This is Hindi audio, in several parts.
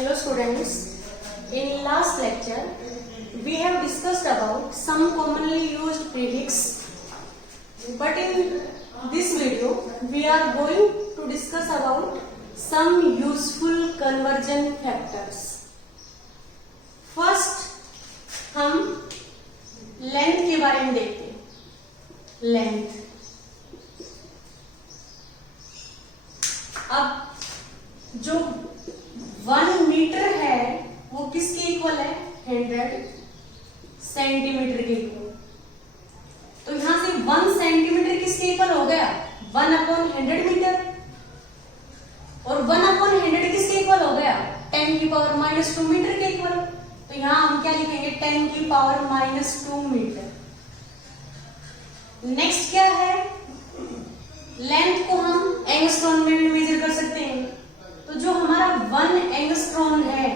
Hello students, in last lecture we have discussed about some commonly used prefix, but in this video we are going to discuss about some useful conversion factors. First हम लेंथ के बारे में देखते हैं. लेंथ, अब जो 1 मीटर है वो किसके इक्वल है? 100 सेंटीमीटर के इक्वल. तो यहां से 1 सेंटीमीटर किसके इक्वल हो गया? 1/100 मीटर. और 1/100 किसके इक्वल हो गया? 10⁻⁻2 मीटर के इक्वल. तो यहां हम क्या लिखेंगे? 10⁻⁻2 मीटर. नेक्स्ट क्या है? लेंथ को हम एंगस्ट्रॉन में भी मेजर कर सकते हैं. तो जो हमारा 1 एंगस्ट्रॉन है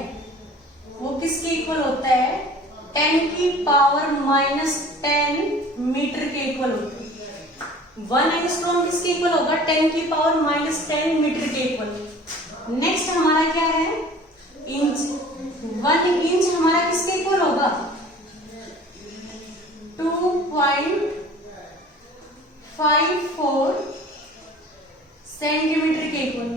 वो किसके इक्वल होता है? 10⁻10 मीटर के इक्वल होता है. 1 एंगस्ट्रॉन किसके इक्वल होगा? 10⁻10 मीटर के इक्वल. नेक्स्ट हमारा क्या है? इंच. 1 इंच हमारा किसके इक्वल होगा? 2.54 सेंटीमीटर के इक्वल.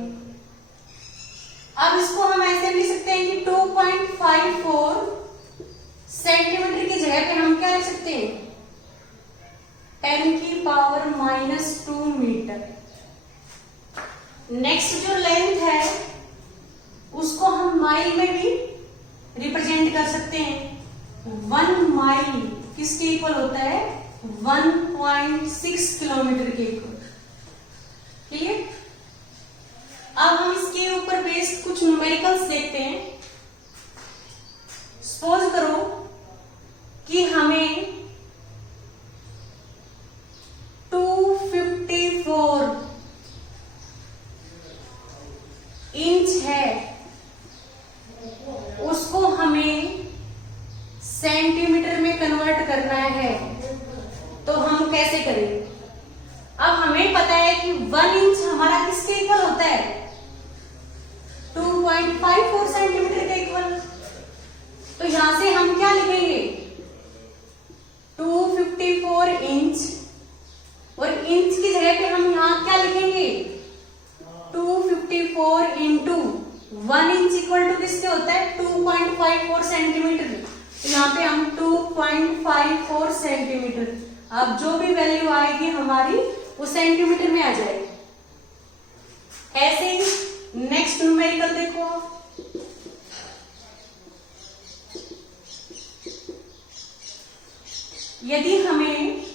अब इसको हम ऐसे लिख सकते हैं कि 2.54 सेंटीमीटर की जगह पे हम क्या लिख सकते हैं? 10⁻⁻2 मीटर. नेक्स्ट जो लेंथ है उसको हम माइल में भी रिप्रेजेंट कर सकते हैं. 1 माइल किसके इक्वल होता है? 1.6 किलोमीटर के इक्वल. क्लियर? अब हम इसके ऊपर बेस्ड कुछ न्यूमेरिकल्स देखते हैं. सपोज करो कि हमें 254 इंच है, उसको हमें सेंटीमीटर में कन्वर्ट करना है. तो हम कैसे करेंगे? अब हमें पता है कि 1 इंच हमारा किसके इक्वल होता है? 2.54 सेंटीमीटर के इक्वल. तो यहां से हम क्या लिखेंगे? 254 इंच. और इंच की जगह पे हम यहां क्या लिखेंगे? 254 इंटू 1 इंच इक्वल टू किसके होता है? 2.54 सेंटीमीटर. तो यहाँ पे हम 2.54 सेंटीमीटर. अब जो भी वैल्यू आएगी हमारी वो सेंटीमीटर में आ जाएगी. ऐसे ही नेक्स्ट न्यूमेरिकल देखो. यदि हमें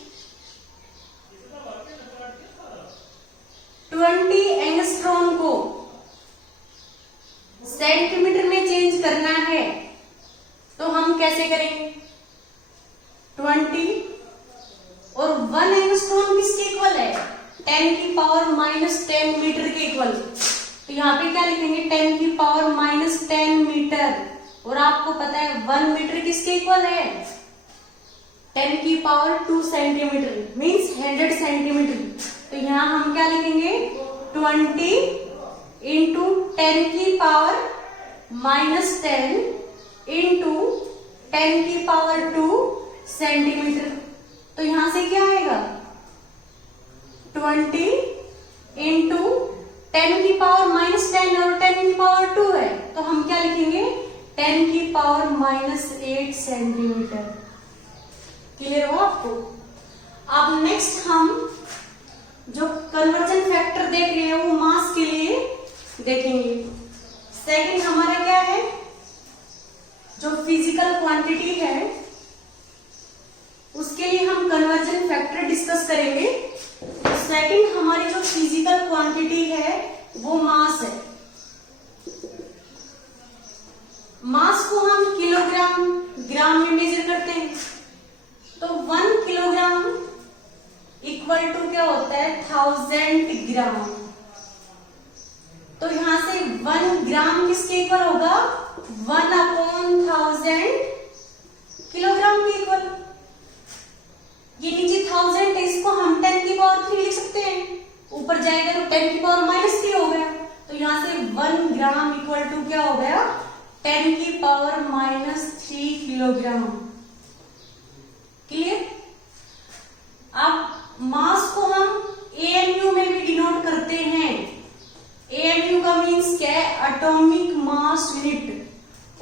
20 एंगस्ट्रॉम को सेंटीमीटर में चेंज करना है तो हम कैसे करेंगे? 20 और 1 एंगस्ट्रॉम किसके इक्वल है? 10⁻10 मीटर के इक्वल. तो यहाँ पे क्या लिखेंगे? 10⁻10 मीटर. और आपको पता है 1 मीटर किसके इक्वल है? 10⁻2 सेंटीमीटर मीन्स 100 सेंटीमीटर. तो यहाँ हम क्या लिखेंगे? 20 इंटू 10⁻10 इंटू 10⁻2 सेंटीमीटर. तो यहां से क्या आएगा? 20 इंटू 10⁻10 और 10⁻2 है. तो हम क्या लिखेंगे? 10⁻8 सेंटीमीटर. क्लियर हो आपको? अब नेक्स्ट हम जो कन्वर्जन फैक्टर देख रहे हैं वो मास के लिए देखेंगे. सेकंड हमारा क्या है? जो फिजिकल क्वांटिटी है उसके लिए हम कन्वर्जन फैक्टर डिस्कस करेंगे. सेकंड हमारी जो फिजिकल क्वांटिटी है वो मास है. मास को हम किलोग्राम ग्राम में मेजर करते हैं. तो 1 किलोग्राम इक्वल टू क्या होता है? 1000 ग्राम. तो यहां से 1 ग्राम किसके इक्वल होगा? 1/1000 किलोग्राम के इक्वल. ये नीचे 1000 है, इसको हम 10⁻³ लिख सकते हैं. ऊपर जाएगा तो 10⁻³ हो गया. तो यहां से 1 ग्राम इक्वल टू क्या हो गया? 10 की पावर -3 किलोग्राम। क्लियर? अब मास को हम एमयू में भी डिनोट करते हैं। एमयू का मीन्स क्या है? Atomic mass unit.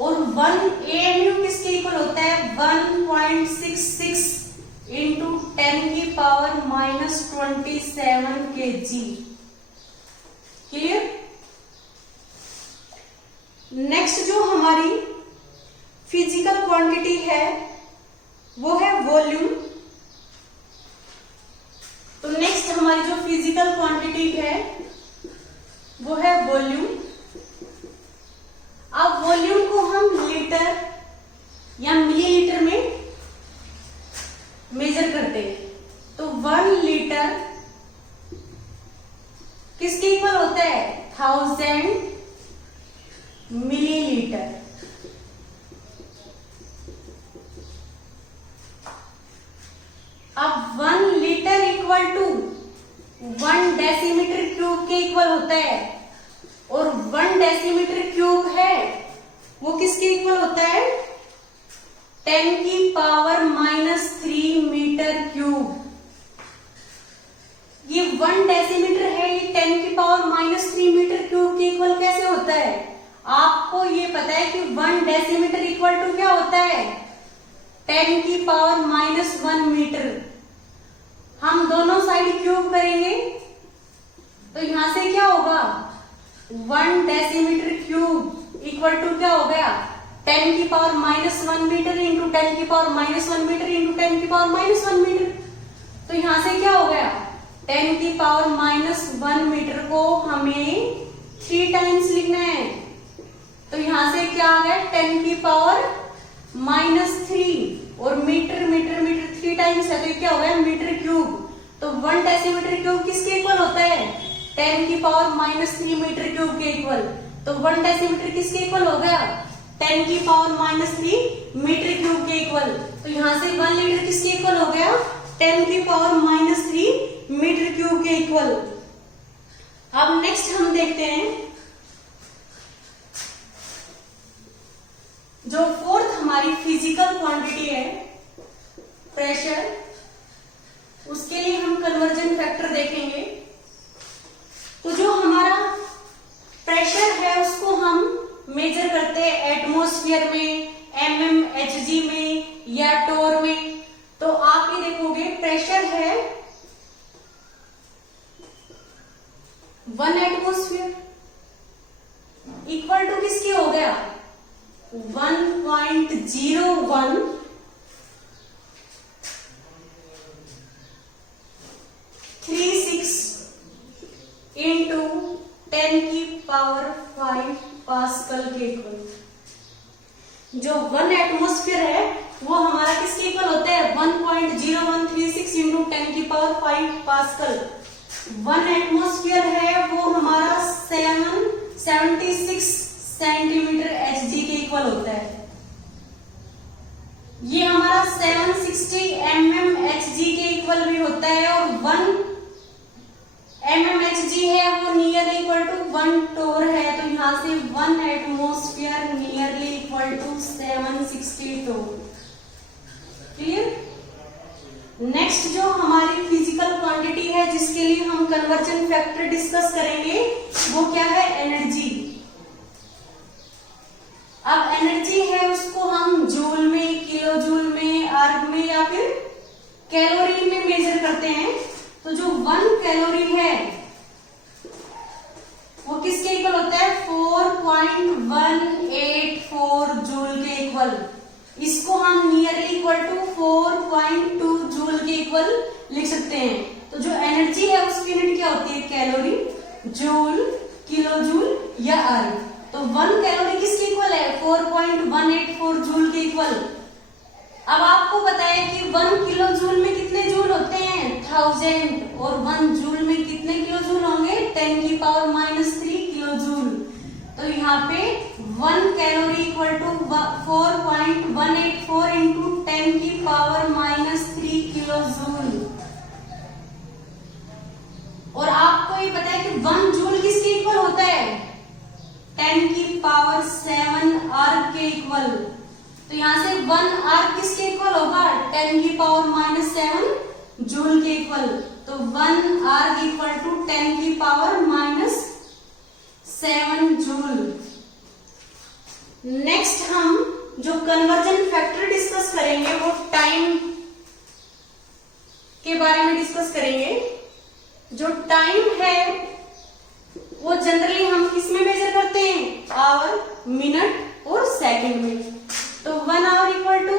और 1 एमयू किसके इक्वल होता है? 1.66 इंटू 10 की पावर -27 kg। क्लियर? नेक्स्ट जो हमारी फिजिकल क्वांटिटी है वो है वॉल्यूम। तो नेक्स्ट हमारी जो फिजिकल क्वांटिटी है वो है वॉल्यूम। अब वॉल्यूम को हम लीटर या मिलीलीटर में मेजर करते हैं। तो 1 लीटर किसके इक्वल होता है? 1000 मिलीलीटर। अब 1 litre equal to 1 decimetre cube के इक्वल होता है। और 1 डेसीमीटर क्यूब है वो किसके इक्वल होता है? 10 की पावर -3 मीटर क्यूब। ये 1 डेसीमीटर है, ये 10 की पावर -3 मीटर क्यूब के इक्वल कैसे होता है? आपको ये पता है कि 1 डेसीमीटर इक्वल टू क्या होता है? 10 की पावर -1 मीटर। हम दोनों साइड क्यूब करेंगे तो यहां से क्या होगा? 1 डेसीमीटर क्यूब इक्वल टू क्या हो गया? 10 की पावर -1 मीटर इंटू 10 की पावर -1 मीटर इंटू 10 की पावर -1 मीटर। तो यहां से क्या हो गया? 10 की पावर -1 मीटर को हमें 3 टाइम्स लिखना है। तो यहां से क्या आ गया? 10 की पावर -3 और मीटर मीटर मीटर 3 टाइम्स है तो क्या हो गया? Metre cube. तो 1 डेसीमीटर क्यूब किसके इक्वल होता है? 10 की पावर -3 मीटर क्यूब के इक्वल। तो 1 डेसीमीटर किसके इक्वल हो गया? 10 की पावर -3 मीटर क्यूब के इक्वल। तो यहां से 1 लीटर किसके इक्वल हो गया? 10 की पावर -3 मीटर क्यूब के इक्वल। अब नेक्स्ट हम देखते हैं जो फोर्थ हमारी फिजिकल क्वांटिटी है प्रेशर। उसके लिए हम कन्वर्जन फैक्टर देखेंगे। तो जो हमारा प्रेशर है उसको हम मेजर करते हैं एटमॉस्फेयर में, mmHg में या टोर में। तो आप ये देखोगे प्रेशर है 1 एटमॉस्फेयर इक्वल टू किसके हो गया? 1.01 36 इंटू 10 की पावर 5 पास्कल के इक्वल। जो 1 एटमॉस्फेयर है वो हमारा किसके इक्वल होता है? 1.0136 इंटू 10 की पावर 5 पास्कल। 1 एटमॉस्फेयर है वो हमारा 76 सेंटीमीटर Hg के इक्वल होता है। ये हमारा 760 mmHg के इक्वल भी होता है। और 1 mmHg है वो नियर इक्वल टू 1 टोर है। तो यहां से 1 atmosphere nearly equal to 760 torr. Clear? Next जो हमारी फिजिकल क्वांटिटी है जिसके लिए हम कन्वर्जन फैक्टर डिस्कस करेंगे वो क्या है? एनर्जी। अब एनर्जी है उसको हम जूल में, किलो जूल में, अर्ग में या फिर कैलोरी में मेजर करते हैं। तो जो 1 कैलोरी है वो किसके इक्वल होता है? 4.184 जूल के इक्वल। इसको हम नियरली इक्वल टू 4.2 जूल के इक्वल लिख सकते हैं। तो जो एनर्जी है उसकी यूनिट क्या होती है? कैलोरी, जूल, किलो जूल या अर्ग। तो 1 कैलोरी किसके इक्वल है? 4.184 जूल के इक्वल। अब आपको पता है कि 1 किलो जूल में कितने जूल होते हैं? 1000। और 1 जूल में कितने किलो जूल होंगे? 10 की पावर -3 किलो जूल। तो यहाँ पे 1 कैलोरी इक्वल टू 4.184 इंटू 10 की पावर -3 किलो जूल। और आपको ये पता है कि 1 जूल किसके इक्वल होता है? 10 की पावर 7 अर्ग इक्वल, तो यहां से 1 आर किसके इक्वल होगा, 10 की पावर माइनस 7 जूल के इक्वल। तो 1 आर इक्वल टू 10 की पावर माइनस 7 जूल। नेक्स्ट हम जो कन्वर्जन फैक्टर डिस्कस करेंगे वो टाइम के बारे में डिस्कस करेंगे। जो टाइम है वो जनरली हम किस में मेजर करते हैं, आवर, मिनट और सेकंड में। तो 1 आवर इक्वल टू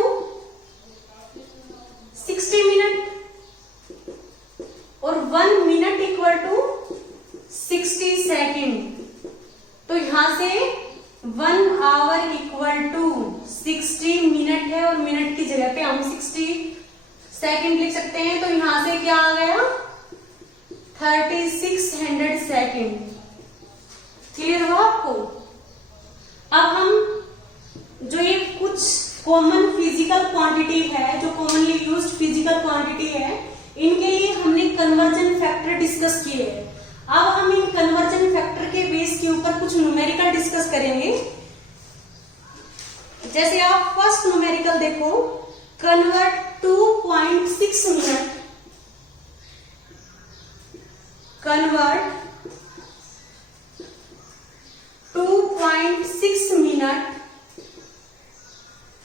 60 मिनट और 1 मिनट इक्वल टू 60 सेकंड। तो यहां से 1 आवर इक्वल टू 60 मिनट है और मिनट की जगह पे हम 60 सेकंड लिख सकते हैं। तो यहां से क्या आ गया, 3600 सेकंड। क्लियर हुआ आपको? अब हम जो ये कुछ कॉमन फिजिकल क्वांटिटी है, जो कॉमनली यूज्ड फिजिकल क्वांटिटी है, इनके लिए हमने कन्वर्जन फैक्टर डिस्कस किए हैं। अब हम इन कन्वर्जन फैक्टर के बेस के ऊपर कुछ न्यूमेरिकल डिस्कस करेंगे। जैसे आप फर्स्ट न्यूमेरिकल देखो, convert 2.6 minute, convert 2.6 minute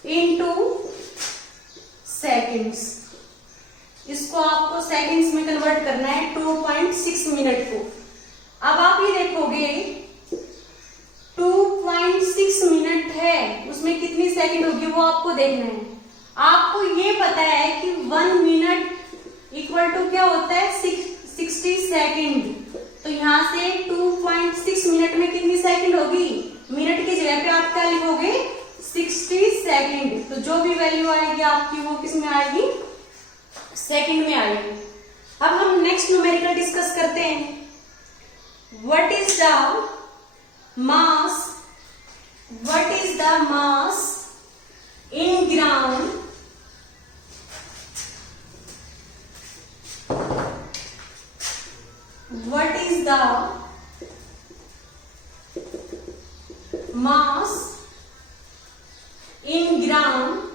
into seconds. इसको आपको सेकेंड्स में कन्वर्ट करना है 2.6 मिनट को। अब आप ये देखोगे 2.6 मिनट है, उसमें कितनी सेकंड होगी वो आपको देखना है। आपको ये पता है कि 1 मिनट इक्वल टू क्या होता है, 60 सेकंड। तो यहां से 2.6 मिनट में कितनी सेकंड होगी, मिनट की जगह पे आप क्या लिखोगे, 60 सेकंड। तो जो भी वैल्यू आएगी आपकी वो किस में आएगी, सेकंड में आएगी। अब हम नेक्स्ट न्यूमेरिकल डिस्कस करते हैं। What is the mass, what is the mass in gram what is the mass in gram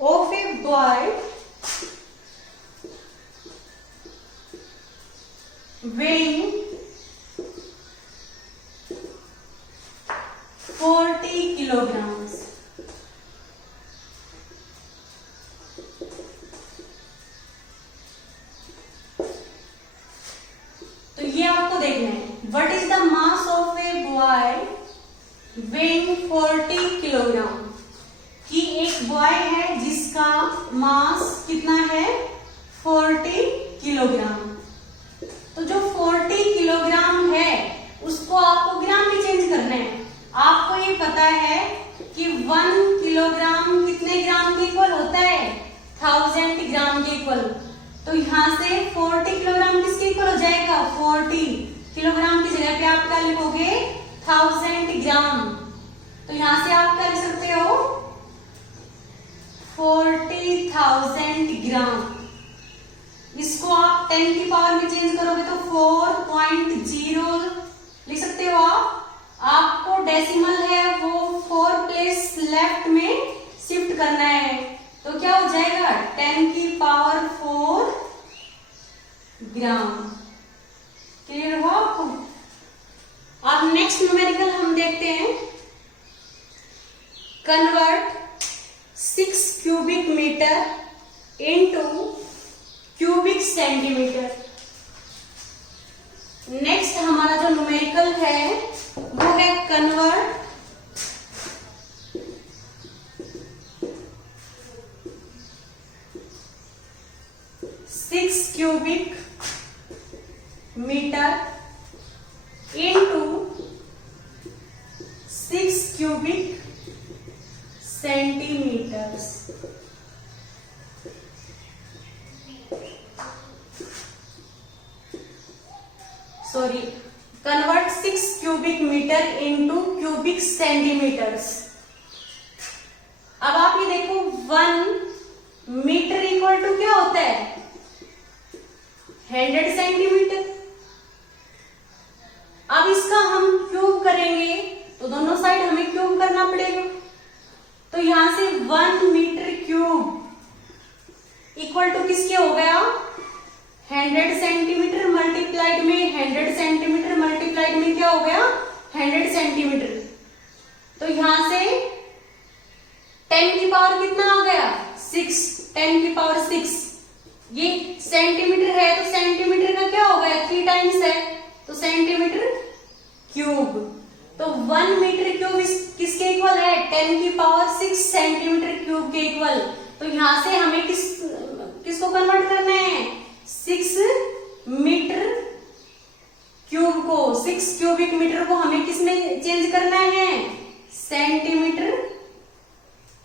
of a boy weighing 40 kilograms? तो ये आपको देखना है, what is the mass of a boy weighing 40 kilogram, कि एक बॉय है जिसका मास कितना है, 40 किलोग्राम। तो जो 40 किलोग्राम है उसको आपको ग्राम में चेंज करना है। आपको ये पता है कि 1 किलोग्राम कितने ग्राम के इक्वल होता है, 1000 ग्राम के इक्वल। तो यहां से 40 किलोग्राम किसके इक्वल हो जाएगा, 40 किलोग्राम की जगह पे आप क्या लिखोगे, 1000 ग्राम। तो यहां से आप क्या लिख सकते हो, 40,000 ग्राम। इसको आप 10 की पावर में चेंज करोगे तो 4.0 लिख सकते हो आप। आपको डेसिमल है वो 4 प्लेस लेफ्ट में शिफ्ट करना है, तो क्या हो जाएगा, 10 की पावर 4 ग्राम। क्लियर हुआ आपको? अब नेक्स्ट न्यूमेरिकल हम देखते हैं, convert 6 cubic metre into cubic centimetre. Next हमारा जो न्यूमेरिकल है वो है convert 6 cubic metre into 6 cubic centimetres. Sorry, convert 6 cubic metre into cubic centimetres. अब आप ये देखो 1 मीटर इक्वल टू क्या होता है, 100 सेंटीमीटर। अब अब इसका हम क्यूब करेंगे तो दोनों साइड हमें क्यूब करना पड़ेगा। तो यहां से 1 मीटर क्यूब इक्वल टू किसके हो गया, 100 सेंटीमीटर मल्टीप्लाइड में 100 सेंटीमीटर मल्टीप्लाइड में क्या हो गया, 100 सेंटीमीटर। तो यहां से 10 की पावर कितना आ गया, 6, 10 की पावर 6। ये सेंटीमीटर है तो सेंटीमीटर का क्या हो गया, 3 टाइम्स है, तो सेंटीमीटर क्यूब। तो 1 मीटर क्यूब किसके इक्वल है, 10 की पावर 6 सेंटीमीटर क्यूब के इक्वल। तो यहां से हमें किसको कन्वर्ट करना है, 6 मीटर क्यूब को, 6 क्यूबिक मीटर को हमें किसमें चेंज करना है, सेंटीमीटर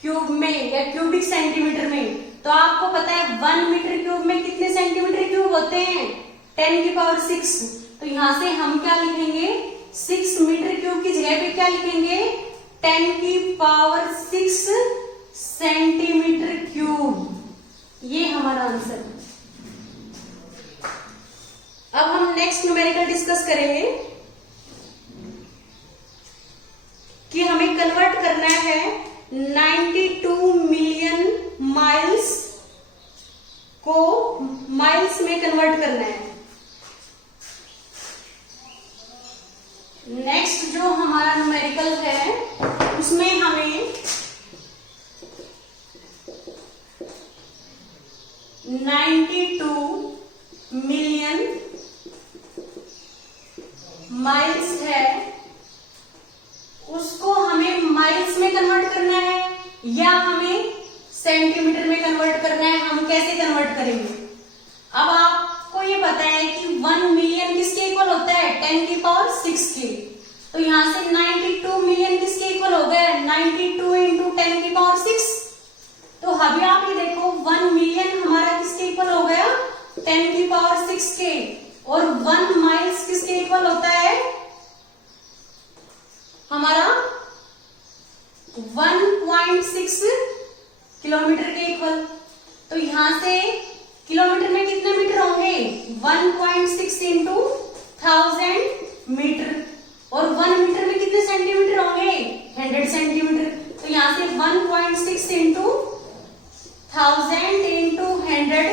क्यूब में या क्यूबिक सेंटीमीटर में। तो आपको पता है 1 मीटर क्यूब में कितने सेंटीमीटर क्यूब होते हैं, 10 की पावर 6। तो यहां से हम क्या लिखेंगे, 6 मीटर क्यूब की जगह पे क्या लिखेंगे, 10 की पावर 6 सेंटीमीटर क्यूब। ये हमारा आंसर है। अब हम नेक्स्ट न्यूमेरिकल डिस्कस करेंगे कि हमें कन्वर्ट करना है 92 मिलियन माइल्स को माइल्स में कन्वर्ट करना है। नेक्स्ट जो हमारा न्यूमेरिकल है उसमें हमें 92 मिलियन माइल्स है, उसको हमें माइल्स में कन्वर्ट करना है या हमें सेंटीमीटर में कन्वर्ट करना है। हम कैसे कन्वर्ट करेंगे, अब आपको ये पता है कि 1 मिलियन किसके इक्वल होता है, 10 की पावर 6 के। तो यहां से 92 मिलियन किसके इक्वल हो गया, 92 इंटू 10 की पावर 6। तो अभी आप ये देखो 1 मिलियन हमारा किसके इक्वल हो गया, 10 की पावर 6 के, और 1 माइल्स किसके इक्वल होता है हमारा 1.6 किलोमीटर के इक्वल। तो यहां से किलोमीटर में कितने मीटर होंगे, 1.6 इंटू 1000 मीटर, और 1 मीटर में कितने सेंटीमीटर होंगे, 100 सेंटीमीटर। तो यहां से 1.6 इंटू 1000 इंटू 100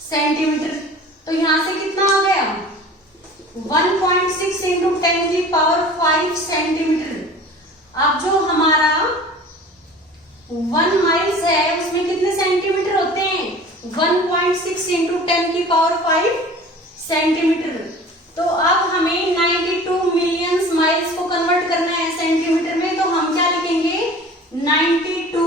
सेंटीमीटर। तो यहां से कितना आ गया, 1.6 इंटू 10 की पावर 5 सेंटीमीटर। अब जो हमारा 1 माइल्स है उसमें कितने सेंटीमीटर होते हैं, 1.6 इंटू 10 की पावर 5 सेंटीमीटर। तो अब हमें 92 मिलियन माइल्स को कन्वर्ट करना है सेंटीमीटर में। तो हम क्या लिखेंगे, 92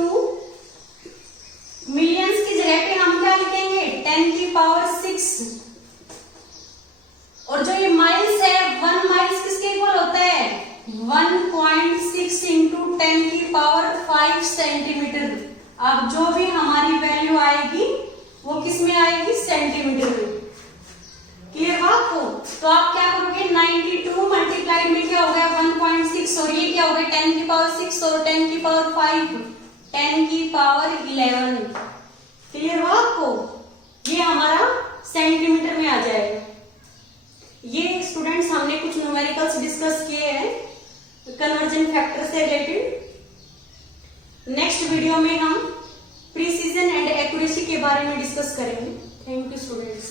मिलियंस की जगह पे हम क्या लिखेंगे, 10 की पावर 6, और जो ये माइल्स है 1 माइल्स किसके इक्वल होता है, 1.6 इंटू 10 की पावर 5 सेंटीमीटर। अब जो भी हमारी वैल्यू आएगी वो किस में आएगी, सेंटीमीटर में। क्लियर बात हो, तो आप क्या करोगे, 92 मल्टीप्लाइड में क्या हो गया 1.6, और ये क्या हो गया 10 की पावर 6 और 10 की पावर 5, 10 की पावर 11। क्लियर बात हो, ये हमारा सेंटीमीटर में आ जाएगा। ये स्टूडेंट्स हमने कुछ न्यूमेरिकल्स डिस्कस किए हैं कन्वर्जन फैक्टर से रिलेटेड। नेक्स्ट वीडियो में हम प्रिसीजन एंड एक्यूरेसी के बारे में डिस्कस करेंगे। Thank you students.